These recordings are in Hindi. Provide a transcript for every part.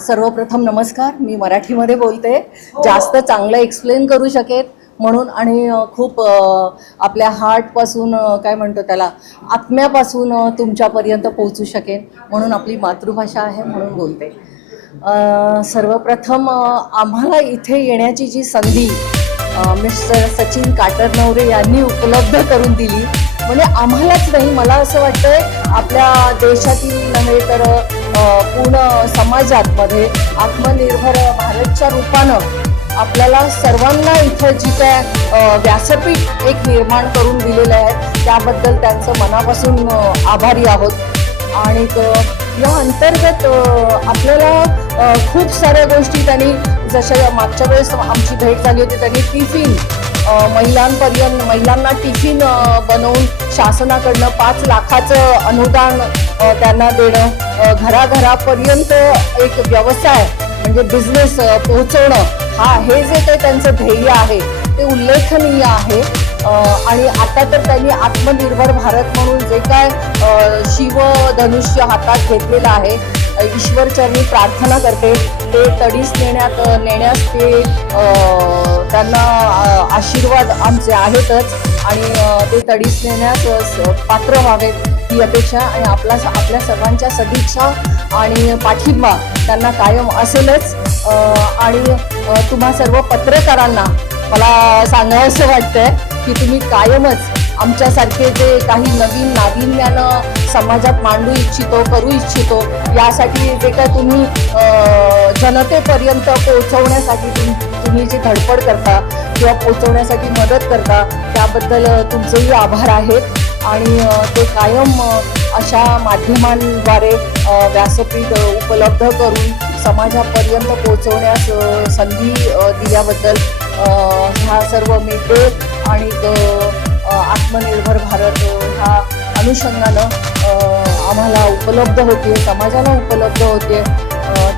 सर्वप्रथम नमस्कार. मी मराठीमध्ये बोलते. जास्त चांगलं एक्सप्लेन करू शकेल म्हणून आणि खूप आपल्या हार्टपासून काय म्हणतो त्याला आत्म्यापासून तुमच्यापर्यंत पोहोचू शकेल म्हणून आपली मातृभाषा आहे म्हणून बोलते. सर्वप्रथम आम्हाला इथे येण्याची जी संधी मिस्टर सचिन काटरनवरे यांनी उपलब्ध करून दिली, म्हणजे आम्हालाच नाही, मला असं वाटतंय आपल्या देशातील नव्हे तर पूर्ण समाजातमध्ये आत्मनिर्भर भारतच्या रूपानं आपल्याला सर्वांना इथं जी काय व्यासपीठ एक निर्माण करून दिलेलं आहे त्याबद्दल त्यांचं मनापासून आभारी आहोत. आणि या अंतर्गत आपल्याला खूप साऱ्या गोष्टी त्यांनी, जशा मागच्या वेळेस आमची भेट झाली होती, त्यांनी टिफिन महिलांना टिफिन बनवून शासनाकडनं 5 लाखाचं अनुदान त्यांना देणं, घराघरापर्यंत एक व्यवसाय म्हणजे बिझनेस पोहोचवणं, हे जे काही त्यांचं ध्येय आहे ते उल्लेखनीय आहे. आणि आता तर त्यांनी आत्मनिर्भर भारत म्हणून जे काय शिवधनुष्य हातात घेतलेलं आहे, ईश्वरचरणी प्रार्थना करते ते तडीस नेण्यास ते त्यांना आशीर्वाद आमचे आहेतच आणि ते तडीस नेण्यास पात्र व्हावेत ही अपेक्षा आणि आपल्या सर्वांच्या सदिच्छा आणि पाठिंबा त्यांना कायम असेलच. आणि तुम्हा सर्व पत्रकारांना मला सांगावंसं वाटतंय की तुम्ही कायमच आमच्यासारखे जे काही नवीन नाविन्यानं समाजात मांडू इच्छितो, करू इच्छितो, यासाठी जे काय तुम्ही जनतेपर्यंत पोहोचवण्यासाठी तुम्ही जी धडपड करता किंवा पोहोचवण्यासाठी मदत करता त्याबद्दल तुमचेही आभार आहेत. आणि ते कायम अशा माध्यमांद्वारे व्यासपीठ उपलब्ध करून समाजापर्यंत पोहोचवण्यास संधी दिल्याबद्दल ह्या सर्व मिडडे आणि आत्मनिर्भर भारत ह्या अनुषंगानं आम्हाला उपलब्ध होते, समाजाला उपलब्ध होते,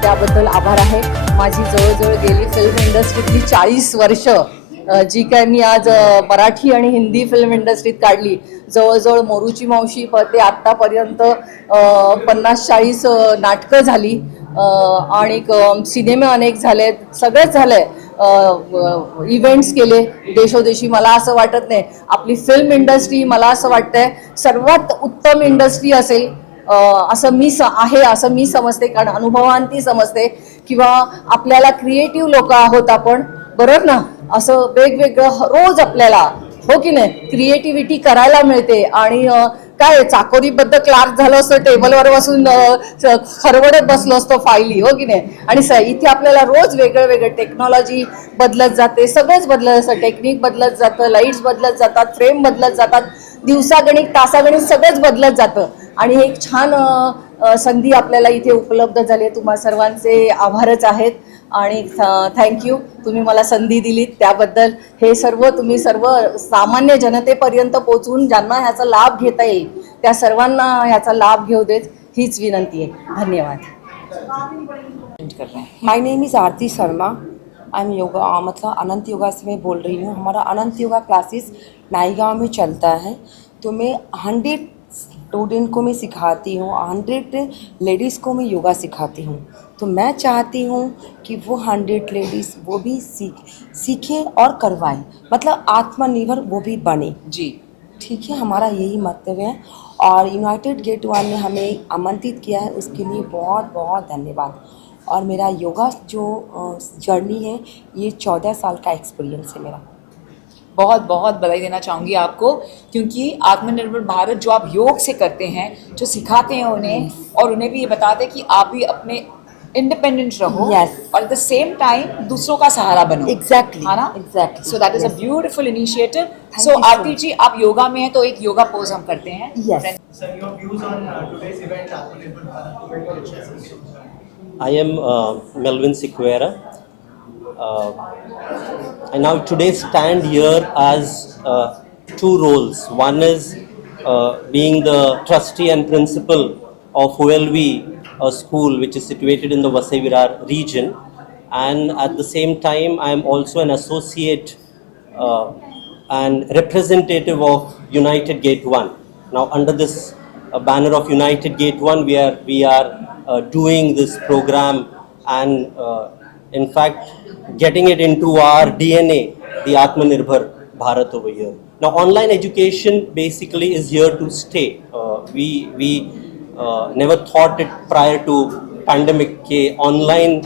त्याबद्दल आभार आहे. माझी जवळजवळ गेली फिल्म इंडस्ट्रीतली 40 वर्ष जी काय मी आज मराठी आणि हिंदी फिल्म इंडस्ट्रीत काढली, जवळजवळ मोरूची मावशी ते आत्तापर्यंत 50-40 नाटकं झाली आणि सिनेमे अनेक झालेत, सगळंच झालंय, इव्हेंट्स केले देशोदेशी. मला असं वाटत नाही आपली फिल्म इंडस्ट्री, मला असं वाटतंय सर्वात उत्तम इंडस्ट्री असेल असं मी समजते, कारण अनुभवांती समजते. किंवा आपल्याला क्रिएटिव्ह लोक आहोत आपण, बरोबर ना, असं वेगवेगळं रोज आपल्याला, हो की नाही, क्रिएटिव्हिटी करायला मिळते. आणि काय चाकोरीबद्ध क्लार्क झालं असतं, टेबलवर बसून खरवडत बसलो असतो फाईली, हो की नाही. आणि इथे आपल्याला रोज वेगळं टेक्नॉलॉजी बदलत जाते, सगळंच बदलत असतं, टेक्निक बदलत जातं, लाईट्स बदलत जातात, फ्रेम बदलत जातात, दिवसागणिक तासागणिक सगळंच बदलत जातं. आणि एक छान संधी आपल्याला इथे उपलब्ध झाली. तुम्हा सर्वांचे आभारच आहेत आणि थँक्यू, तुम्ही मला संधी दिलीत त्याबद्दल. हे सर्व तुम्ही सर्व सामान्य जनतेपर्यंत पोहोचून ज्यांना ह्याचा लाभ घेता येईल त्या सर्वांना ह्याचा लाभ घेऊ देत हीच विनंती आहे. धन्यवाद. My name is Aarti Sharma. I am yoga मतलब अनंत योगा से मैं बोल रही हूँ. हमारा अनंत योगा क्लासेस नाईगांव में चलता है. तो मैं 100 स्टूडेंट को मैं सिखाती हूँ, 100 लेडीज़ को मैं योगा सिखाती हूँ. तो मैं चाहती हूँ कि वो 100 लेडीज़ वो भी सीखें और करवाएं, मतलब आत्मनिर्भर वो भी बने. जी ठीक है, हमारा यही मंतव्य है. और यूनाइटेड गेट 1 ने हमें आमंत्रित किया है, उसके लिए बहुत बहुत धन्यवाद. और मेरा योगा जो जर्नी है ये 14 साल का एक्सपीरियंस है मेरा. बहुत बहुत बधाई देना चाहूँगी आपको, क्योंकि आत्मनिर्भर भारत जो आप योग से करते हैं, जो सिखाते हैं उन्हें, और उन्हें भी ये बताते हैं कि आप भी अपने इंडिपेंडेंट रहो. Yes. और एट द सेम टाइम दूसरों का सहारा बनो. एग्जैक्टली, है ना? Exactly. So that is a beautiful initiative. So Aarti ji, आप योगा में हैं तो एक योगा पोज हम करते हैं. Yes. Sir, your views on today's event, Atmanirbhar Bharat. I am Melvin Sequeira. I now today stand here as 2 roles. One is being the trustee and principal of OLV school, which is situated in the Vasai Virar region, and at the same time I am also an associate and representative of United Gate 1. Now under this banner of United Gate 1, we are doing this program and in fact getting it into our DNA, the Atmanirbhar Bharat over here. Now, online education basically is here to stay. We never thought it prior to pandemic के online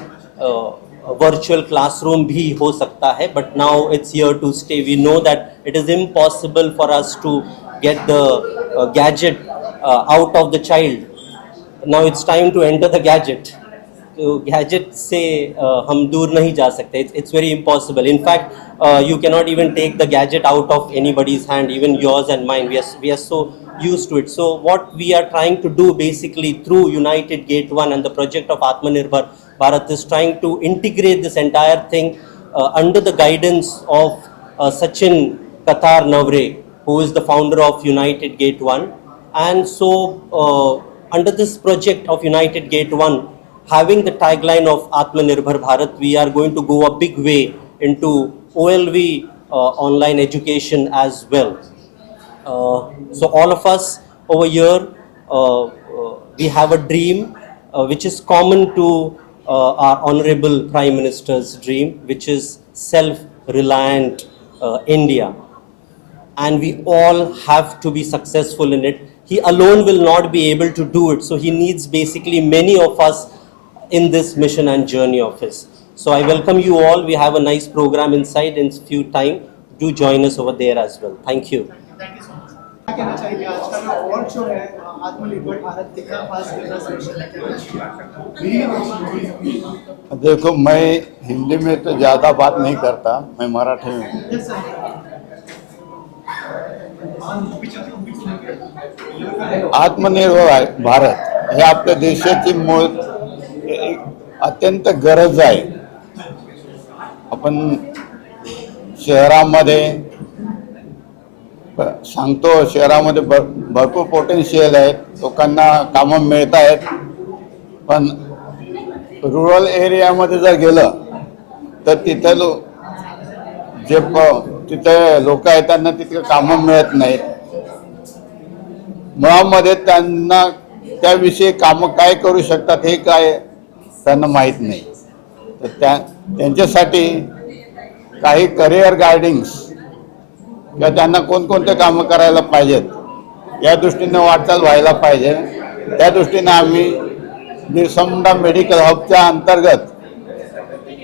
virtual classroom भी हो सकता है, but now it's here to stay. We know that it is impossible for us to get the gadget out of the child. Now it's time to enter the gadget. तो गैजेट से हम दूर नहीं जा सकते. It's very impossible. In fact, you cannot even take the gadget out of anybody's hand, even yours and mine. We are so used to it. So what we are trying to do basically through United Gate 1 and the project of Atmanirbhar Bharat is trying to integrate this entire thing under the guidance of Sachin Katar Navre, who is the founder of United Gate 1. And so under this project of United Gate 1, having the tagline of Atmanirbhar Bharat, we are going to go a big way into OLV online education as well. So all of us over here, we have a dream which is common to our Honorable Prime Minister's dream, which is self-reliant India. And we all have to be successful in it. He alone will not be able to do it. So he needs basically many of us in this mission and journey of his. So I welcome you all. We have a nice program inside in few time. Do join us over there as well. Thank you. Thank you so much. क्या कहना चाहिए आज का जो अवार्ड शो है आत्मनिर्भर भारत कितना खास करना स्पेशल है क्या? देखो, मैं हिंदी में तो ज़्यादा बात नहीं करता, मैं मराठी में हूँ. Yes, sir. आत्मनिर्भर भारत हे आपल्या देशाची मूळ एक अत्यंत गरज आहे. आपण शहरामध्ये सांगतो, शहरामध्ये भरपूर पोटेन्शियल आहेत, लोकांना कामं मिळत आहेत, पण रुरल एरियामध्ये जर गेलं तर तिथे तिथे लोक आहेत त्यांना तिथे कामं मिळत नाहीत. मुळामध्ये त्यांना त्याविषयी कामं काय करू शकतात हे काय त्यांना माहीत नाही. तर त्यांच्यासाठी काही करिअर गायडिंग्स किंवा त्यांना कोणकोणते कामं करायला पाहिजेत या दृष्टीने वाटचाल व्हायला पाहिजे. त्या दृष्टीने आम्ही बिरसा मेडिकल हबच्या अंतर्गत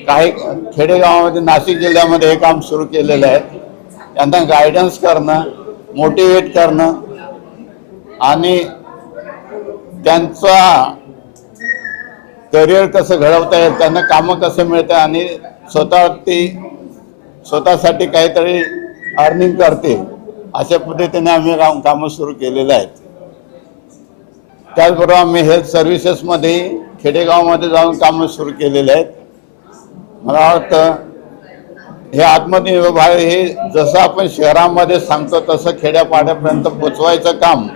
काही खेडेगावामध्ये नाशिक जिल्ह्यामध्ये हे काम सुरू केलेलं आहे. त्यांना गायडन्स करणं, मोटिवेट करणं आणि त्यांचा करिअर कसं घडवता येईल, त्यांना कामं कसं मिळतं आणि स्वतःसाठी काहीतरी अर्निंग करतील अशा पद्धतीने आम्ही कामं सुरू केलेले आहेत. त्याचबरोबर आम्ही हेल्थ सर्व्हिसेसमध्ये खेडेगावामध्ये जाऊन कामं सुरू केलेले आहेत. मला वाटतं हे आत्मनिर्भर भारत हे जसं आपण शहरामध्ये सांगतो तसं खेड्यापाड्यापर्यंत पोचवायचं काम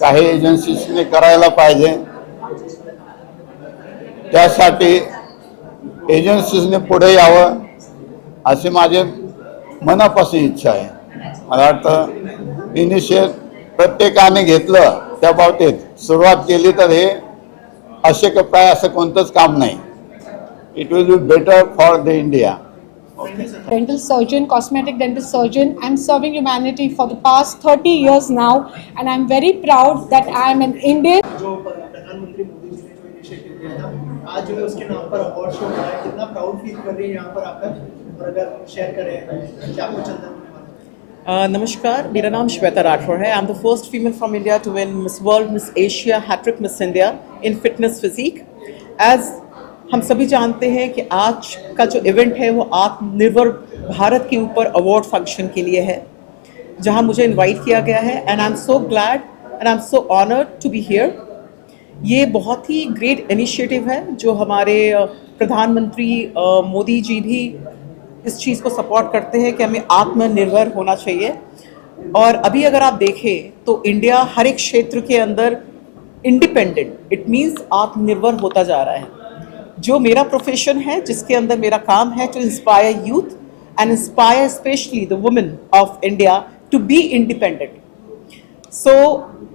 काही एजन्सीजने करायला पाहिजे. त्यासाठी एजन्सीजने पुढे यावं अशी माझी मनापासून इच्छा आहे. मला वाटतं इनिशिएट प्रत्येकाने घेतलं, त्या बाबतीत सुरुवात केली तर हे अशक्यप्राय असं कोणतंच काम नाही. It will be better for the India. Dental surgeon, cosmetic dental surgeon. I'm serving humanity for the past 30 years now, and I'm very proud that I am an Indian. जो प्रधानमंत्री मोदी जी ने जो इनिशिएटिव लिया था, आज जो है उसके नाम पर अवार्ड शो हो रहा है. कितना प्राउड फील कर रही है यहाँ पर आकर, और अगर शेयर करें क्या कुछ अंदर होने वाला है? नमस्कार, मेरा नाम श्वेता राठौर है. I am the first female from India to win Miss World, Miss Asia, hat trick Miss India in fitness physique. As हम सभी जानते हैं कि आज का जो इवेंट है वो आत्मनिर्भर भारत के ऊपर अवार्ड फंक्शन के लिए है, जहां मुझे इनवाइट किया गया है. And I am so glad and I am so honoured to be here. ये बहुत ही ग्रेट इनिशिएटिव है जो हमारे प्रधानमंत्री मोदी जी भी इस चीज़ को सपोर्ट करते हैं कि हमें आत्मनिर्भर होना चाहिए. और अभी अगर आप देखें तो इंडिया हर एक क्षेत्र के अंदर इंडिपेंडेंट, इट मीन्स आत्मनिर्भर होता जा रहा है. जो मेरा प्रोफेशन है, जिसके अंदर मेरा काम है to inspire youth and inspire specially the women of India to be independent. So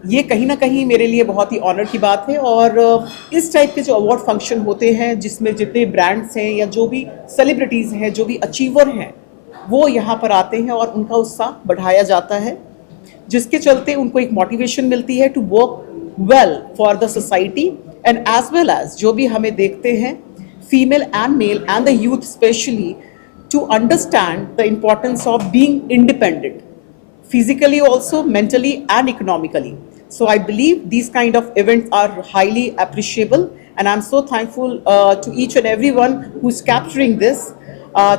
ये कहीं ना कहीं मेरे लिए बहुत ही ऑनर की बात है। और इस टाइप के जो अवार्ड फंक्शन होते हैं जिसमें जितने ब्रांड्स हैं या जो भी सेलिब्रिटीज़ हैं, जो भी अचीवर हैं, वो यहाँ पर आते हैं और उनका उत्साह बढ़ाया जाता है, जिसके चलते उनको एक मोटिवेशन मिलती है to work well for the society and as well as जो भी हमें देखते हैं female and male and the youth specially to understand the importance of being independent, physically also, mentally and economically. So I believe these kind of events are highly appreciable, and I'm so thankful to each and everyone who's capturing this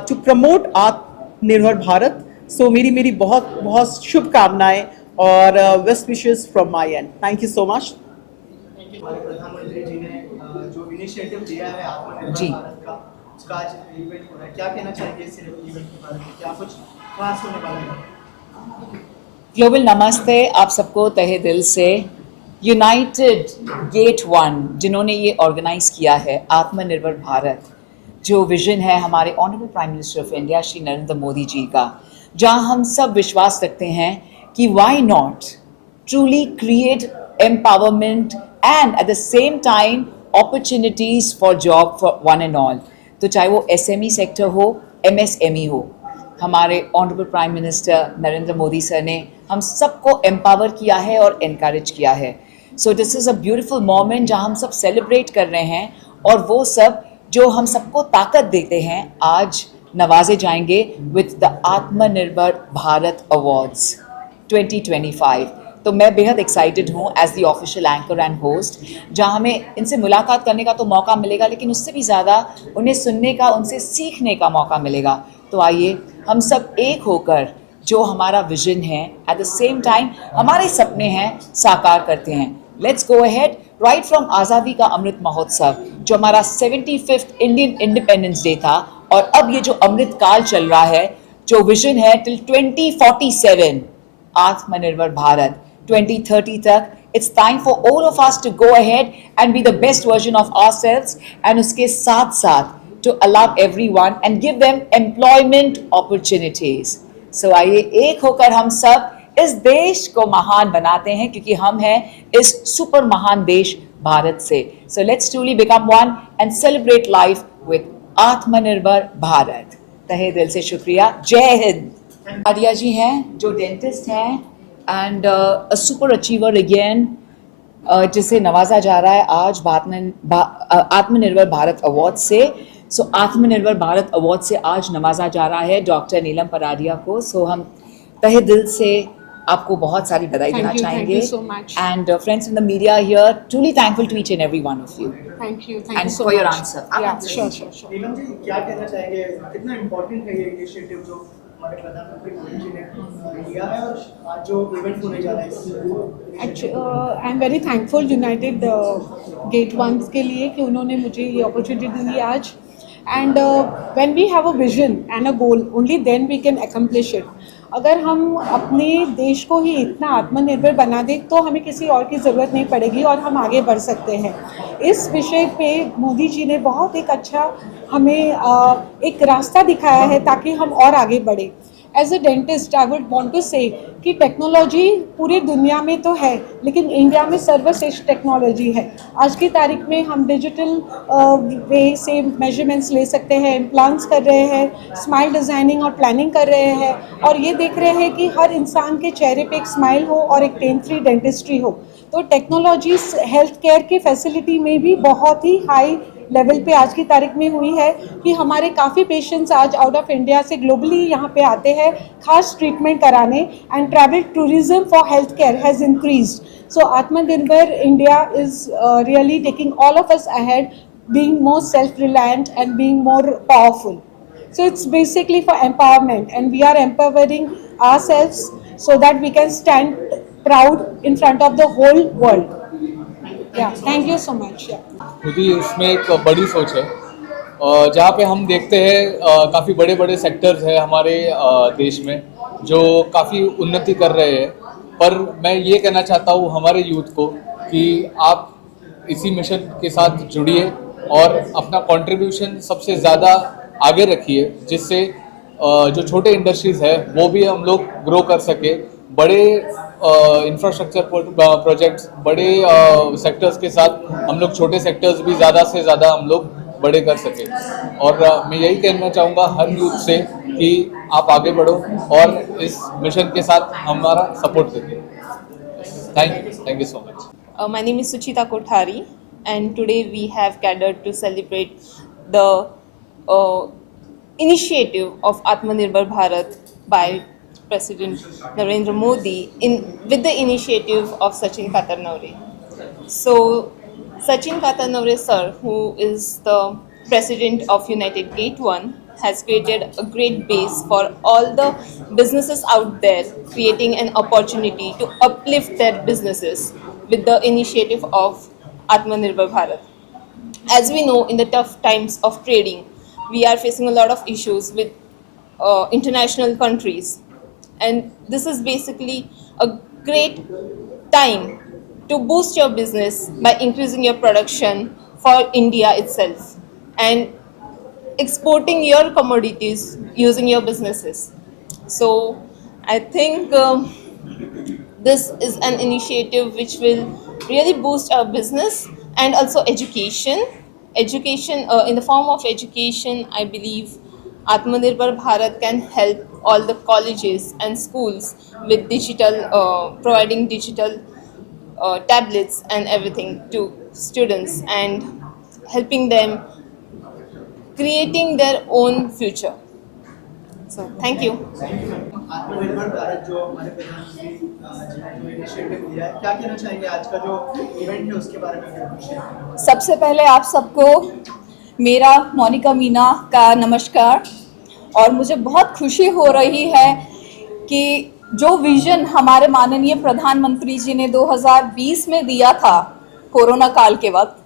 to promote Atmanirbhar Bharat. So मेरी बहुत बहुत शुभकामनाएं और best wishes from my end. Thank you so much. हमारे प्रधानमंत्री जी ने जो इनिशिएटिव लिया है जी। आत्मनिर्भर भारत का, उसका आज इवेंट हो रहा है, क्या कहना चाहेंगे इस इवेंट के बारे में? क्या कुछ खास होने वाला है? ग्लोबल नमस्ते आप सबको तहे दिल से। यूनाइटेड गेट 1 जिन्होंने ये ऑर्गेनाइज किया है आत्मनिर्भर भारत, जो विजन है हमारे honourable prime minister of India Shri Narendra Modi ji का, जहां हम सब विश्वास रखते हैं कि why not truly create empowerment and at the same time opportunities for job for one and all. तो चाहे वो SME सेक्टर हो, MSME हो, हमारे honourable prime minister Narendra Modi sir ने हम सबको एम्पावर किया है और इनकरेज किया है। So this is a beautiful moment जहां हम सब सेलिब्रेट कर रहे हैं, और वो सब जो हम सबको ताकत देते हैं आज नवाजे जाएंगे विद द आत्मनिर्भर भारत अवार्ड्स 2025। तो मैं बेहद एक्साइटेड हूँ as the official anchor and host, जहाँ हमें इनसे मुलाकात करने का तो मौका मिलेगा, लेकिन उससे भी ज़्यादा उन्हें सुनने का, उनसे सीखने का मौका मिलेगा। तो आइए हम सब एक होकर जो हमारा विजन है, एट द सेम टाइम हमारे सपने हैं, साकार करते हैं। Let's go ahead. Right from आज़ादी का अमृत महोत्सव, जो हमारा 75th इंडियन इंडिपेंडेंस डे था, और अब ये जो अमृत काल चल रहा है, जो विजन है टिल 2047 आत्मनिर्भर भारत 2030 तक, it's time for all of us to go ahead and be the best version of ourselves, and उसके साथ साथ to allow everyone and give them employment opportunities. So आइए एक होकर हम सब इस देश को महान बनाते हैं, क्योंकि हम हैं इस सुपर महान देश भारत से। So let's truly become one and celebrate life with आत्मनिर्भर भारत। तहे दिल से शुक्रिया। जय हिंद। आर्या जी हैं जो डेंटिस्ट हैं and a super achiever again, जिसे नवाजा जा रहा है आज आत्मनिर्भर भारत अवार्ड से। सो आत्मनिर्भर भारत अवार्ड से आज नवाजा जा रहा है डॉक्टर नीलम पराडिया को। सो हम तहे दिल से आपको बहुत सारी बधाई देना चाहेंगे। Thank you so much. And friends in the media here, truly thankful to each and every one of you. Thank you And so for your much. answer. Yeah, sure. Neelam ji, क्या कहना चाहेंगे? कितना इम्पोर्टेंट है ये इनिशिएटिव जो हमारे प्रधानमंत्री मोदी जी ने लिया है, और आज जो इवेंट होने जा रहा है? Actually, I'm very thankful United Gate 1 के लिए कि उन्होंने मुझे ये अपॉर्चुनिटी दी आज। And when we have a vision and a goal, only then we can accomplish it. अगर हम अपने देश को ही इतना आत्मनिर्भर बना दें तो हमें किसी और की ज़रूरत नहीं पड़ेगी और हम आगे बढ़ सकते हैं। इस विषय पे मोदी जी ने बहुत एक अच्छा हमें एक रास्ता दिखाया है ताकि हम और आगे बढ़े। As a dentist I would want to say कि टेक्नोलॉजी पूरी दुनिया में तो है, लेकिन इंडिया में सर्वश्रेष्ठ टेक्नोलॉजी है। आज की तारीख में हम डिजिटल वे से मेजरमेंट्स ले सकते हैं, इम्प्लांट्स कर रहे हैं, स्माइल डिज़ाइनिंग और प्लानिंग कर रहे हैं, और ये देख रहे हैं कि हर इंसान के चेहरे पे एक स्माइल हो और एक पेन फ्री डेंटिस्ट्री हो। तो टेक्नोलॉजी हेल्थ केयर की फैसिलिटी में भी बहुत ही हाई लेवल पे आज की तारीख में हुई है कि हमारे काफ़ी पेशेंट्स आज आउट ऑफ इंडिया से ग्लोबली यहाँ पे आते हैं खास ट्रीटमेंट कराने, and travel tourism for health care has increased. So Atmanirbhar India is really taking all of us ahead, being more self-reliant and being more powerful. So it's basically for empowerment, and we are empowering ourselves so that we can stand proud in front of the whole world. Yeah, thank you so much. Yeah. खुद ही उसमें एक बड़ी सोच है, जहाँ पे हम देखते हैं काफ़ी बड़े बड़े सेक्टर्स हैं हमारे देश में जो काफ़ी उन्नति कर रहे हैं। पर मैं ये कहना चाहता हूँ हमारे यूथ को कि आप इसी मिशन के साथ जुड़िए और अपना कंट्रीब्यूशन सबसे ज़्यादा आगे रखिए, जिससे जो छोटे इंडस्ट्रीज़ है वो भी हम लोग ग्रो कर सके बड़े इंफ्रास्ट्रक्चर प्रोजेक्ट्स, बड़े सेक्टर्स के साथ हम लोग छोटे सेक्टर्स भी ज़्यादा से ज़्यादा हम लोग बड़े कर सके। और मैं यही कहना चाहूँगा हर यूथ से कि आप आगे बढ़ो और इस मिशन के साथ हमारा सपोर्ट करिए। Thank you so much. My name is Suchita Kothari, and today we have gathered to celebrate the initiative of Atmanirbhar Bharat by President Narendra Modi with the initiative of Sachin Katarnavre. So, Sachin Katarnavre sir, who is the president of United Gate 1, has created a great base for all the businesses out there, creating an opportunity to uplift their businesses with the initiative of Atmanirbhar Bharat. As we know, in the tough times of trading, we are facing a lot of issues with international countries, and this is basically a great time to boost your business by increasing your production for India itself and exporting your commodities using your businesses. So I think this is an initiative which will really boost our business and also education. In the form of education, I believe Atmanirbhar Bharat can help all the colleges and schools with providing digital tablets and everything to students and helping them creating their own future. So, thank you. आत्मनिर्भर भारत जो हमारे प्रधानमंत्री जी ने जो इनिशिएटिव लिया है, क्या कहना चाहेंगे आज का जो इवेंट है उसके बारे में? सबसे पहले आप सबको मेरा मोनिका मीना का नमस्कार। और मुझे बहुत खुशी हो रही है कि जो विज़न हमारे माननीय प्रधानमंत्री जी ने 2020 में दिया था कोरोना काल के वक्त,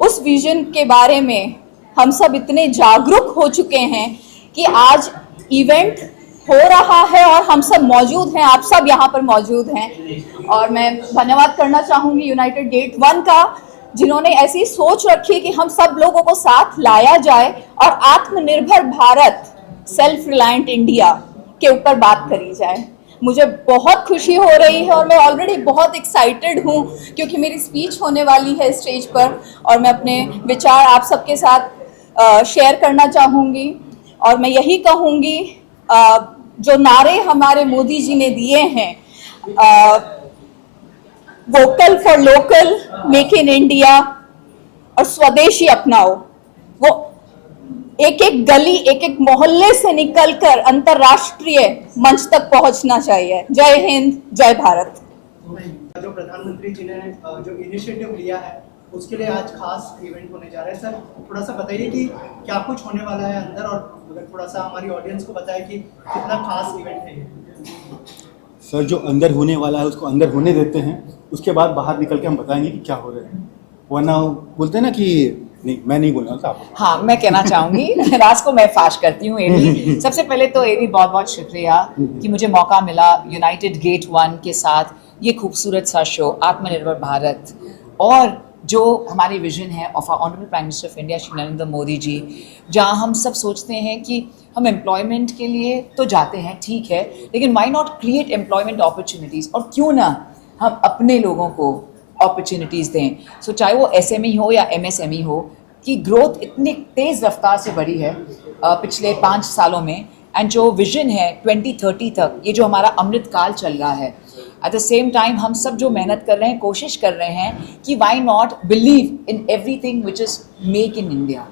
उस विज़न के बारे में हम सब इतने जागरूक हो चुके हैं कि आज इवेंट हो रहा है और हम सब मौजूद हैं, आप सब यहाँ पर मौजूद हैं। और मैं धन्यवाद करना चाहूँगी यूनाइटेड गेट 1 का, जिन्होंने ऐसी सोच रखी कि हम सब लोगों को साथ लाया जाए और आत्मनिर्भर भारत, सेल्फ रिलायंट इंडिया के ऊपर बात करी जाए। मुझे बहुत खुशी हो रही है और मैं ऑलरेडी बहुत एक्साइटेड हूँ क्योंकि मेरी स्पीच होने वाली है स्टेज पर और मैं अपने विचार आप सबके साथ शेयर करना चाहूँगी। और मैं यही कहूँगी, जो नारे हमारे मोदी जी ने दिए हैं, vocal for local, make in India और स्वदेशी अपनाओ, वो एक एक गली, एक एक मोहल्ले से निकलकर अंतर्राष्ट्रीय मंच तक पहुंचना चाहिए। जय हिंद, जय भारत। जो प्रधानमंत्री जी ने जो इनिशिएटिव लिया है उसके लिए आज खास इवेंट होने जा रहा है। सर, थोड़ा सा बताइए कि क्या कुछ होने वाला है अंदर, और अगर थोड़ा सा हमारी ऑडियंस को बताएं कि कितना खास इवेंट है ये। सर, जो अंदर होने वाला है उसको अंदर होने देते हैं, उसके बाद बाहर निकल के हम बताएंगे कि क्या हो रहा है। वरना बोलते हैं ना कि नहीं, मैं नहीं बोल रहा था। हाँ, मैं कहना चाहूँगी, राज को मैं फाश करती हूँ। एवी, सबसे पहले तो एवी बहुत बहुत शुक्रिया कि मुझे मौका मिला यूनाइटेड गेट 1 के साथ ये खूबसूरत सा शो आत्मनिर्भर भारत, और जो हमारी विजन है of our honourable prime minister of India Shri Narendra Modi ji, जहाँ हम सब सोचते हैं कि हम एम्प्लॉयमेंट के लिए तो जाते हैं, ठीक है, लेकिन why not create employment opportunities, और क्यों ना हम अपने लोगों को अपॉर्चुनिटीज़ दें। सो चाहे वो SME हो या MSME हो, कि ग्रोथ इतनी तेज़ रफ्तार से बढ़ी है पिछले 5 सालों में, एंड जो विजन है 2030 तक, ये जो हमारा अमृत काल चल रहा है, एट द सेम टाइम हम सब जो मेहनत कर रहे हैं, कोशिश कर रहे हैं कि why not believe in everything which is make in India,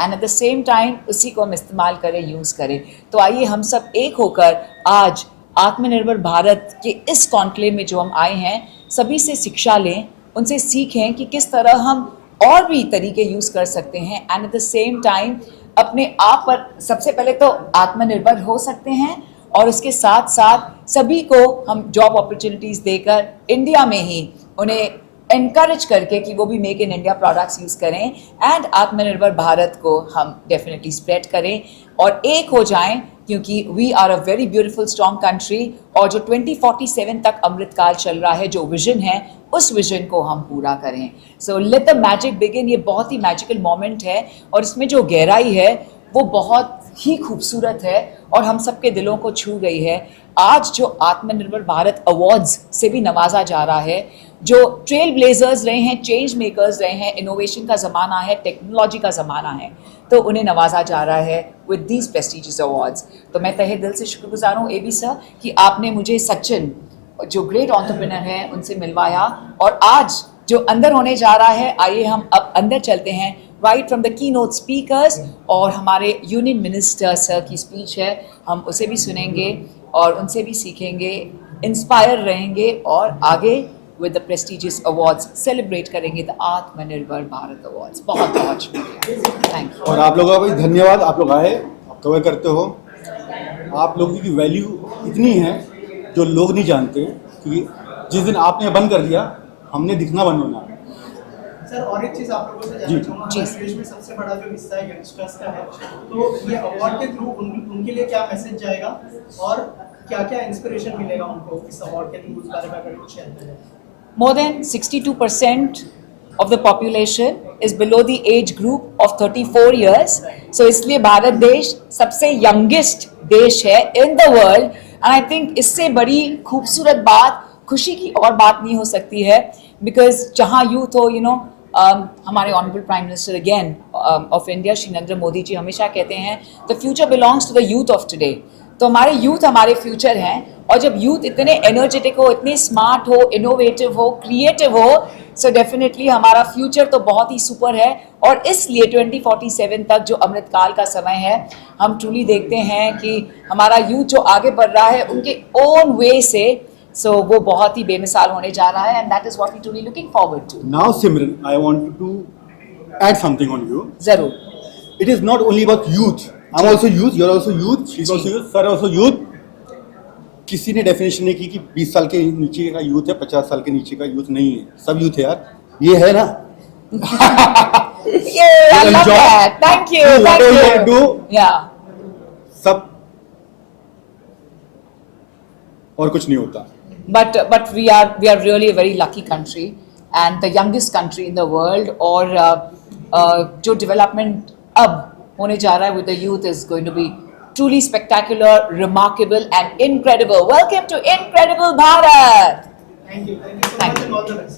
and at the same time उसी को हम इस्तेमाल करें, यूज़ करें। तो आइए हम सब एक होकर आज आत्मनिर्भर भारत के इस कॉन्क्लेव में जो हम आए हैं, सभी से शिक्षा लें, उनसे सीखें कि किस तरह हम और भी तरीके यूज़ कर सकते हैं, and at the same time अपने आप पर सबसे पहले तो आत्मनिर्भर हो सकते हैं, और उसके साथ साथ सभी को हम जॉब अपॉर्चुनिटीज़ देकर इंडिया में ही उन्हें एनकरेज करके कि वो भी make in India products use करें, एंड आत्मनिर्भर भारत को हम डेफिनेटली स्प्रेड करें और एक हो जाएं, क्योंकि we are a very beautiful strong country. और जो 2047 तक अमृतकाल चल रहा है, जो विजन है, उस विजन को हम पूरा करें। So let the magic begin. ये बहुत ही मैजिकल मोमेंट है और इसमें जो गहराई है वो बहुत ही खूबसूरत है और हम सबके दिलों को छू गई है। आज जो आत्मनिर्भर भारत अवार्ड्स से भी नवाजा जा रहा है, जो ट्रेल ब्लेजर्स रहे हैं, चेंज मेकर्स रहे हैं, इनोवेशन का ज़माना है, टेक्नोलॉजी का ज़माना है, तो उन्हें नवाजा जा रहा है विद दीज प्रेस्टिजियस अवार्ड्स। तो मैं तहे दिल से शुक्रगुजार हूँ AB सर कि आपने मुझे सचिन जो ग्रेट एंटरप्रेन्योर हैं उनसे मिलवाया, और आज जो अंदर होने जा रहा है, आइए हम अब अंदर चलते हैं। Right from the key note speakers, और हमारे यूनियन मिनिस्टर सर की स्पीच है, हम उसे भी सुनेंगे और उनसे भी सीखेंगे, इंस्पायर रहेंगे और आगे with the prestigious awards celebrate करेंगे द आत्मनिर्भर भारत अवार्ड्स। बहुत बहुत शुक्रिया, थैंक यू। और आप लोगों का भी धन्यवाद, आप लोग आए, आप कवर करते हो। आप लोगों की वैल्यू इतनी है जो लोग नहीं जानते, क्योंकि जिस दिन आपने बंद कर दिया हमने दिखना बंद होना। सर और एक चीज़ आप लोगों से जानना चाहूँगा, हमारे देश में सबसे बड़ा जो हिस्सा है यंगस्टर्स का है, तो ये अवार्ड के थ्रू उनके लिए क्या मैसेज जाएगा और क्या क्या इंस्पिरेशन मिलेगा उनको इस अवार्ड के थ्रू, उस बारे में अगर कुछ शेयर करें। More than 62% of the population is below the age group of 34 years. So इसलिए भारत देश सबसे youngest देश है in the world, and I think इससे बड़ी खूबसूरत बात, खुशी की और बात नहीं हो सकती है, because जहाँ youth हो, you know, हमारे honourable prime minister again of India Shri Narendra Modi ji हमेशा कहते हैं the future belongs to the youth of today. तो हमारे यूथ हमारे फ्यूचर हैं, और जब यूथ इतने एनर्जेटिक हो, इतने स्मार्ट हो, इनोवेटिव हो, क्रिएटिव हो, सो डेफिनेटली हमारा फ्यूचर तो बहुत ही सुपर है। और इसलिए 2047 तक जो अमृतकाल का समय है, हम ट्रूली देखते हैं कि हमारा यूथ जो आगे बढ़ रहा है उनके ओन वे से, सो वो बहुत ही बेमिसाल होने जा रहा है, and that is what we truly looking forward to. Now Simran, I want to add something on you. जरूर। It is not only about youth. I'm also youth. You're also youth. She's also youth. Sir also youth. किसी ने डेफिनेशन नहीं की कि 20 साल के नीचे का यूथ है, 50 साल के नीचे का यूथ नहीं है, सब यूथ है यार। ये है ना? Yeah, I love that. Thank you. Do Thank whatever you you. want to do. Yeah. सब और कुछ नहीं होता। But we are really a very lucky country and the youngest country in the world, और जो डेवलपमेंट अब होने जा रहा है with the youth is going to be truly spectacular, remarkable and incredible. Welcome to Incredible Bharat. Thank you so much and all the best.